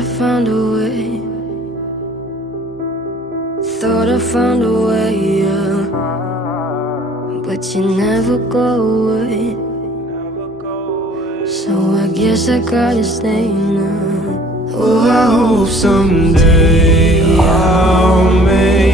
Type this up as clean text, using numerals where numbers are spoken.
I found a way. Thought I found a way, yeah. But you never go away. So I guess I gotta stay now. Oh, I hope someday I'll make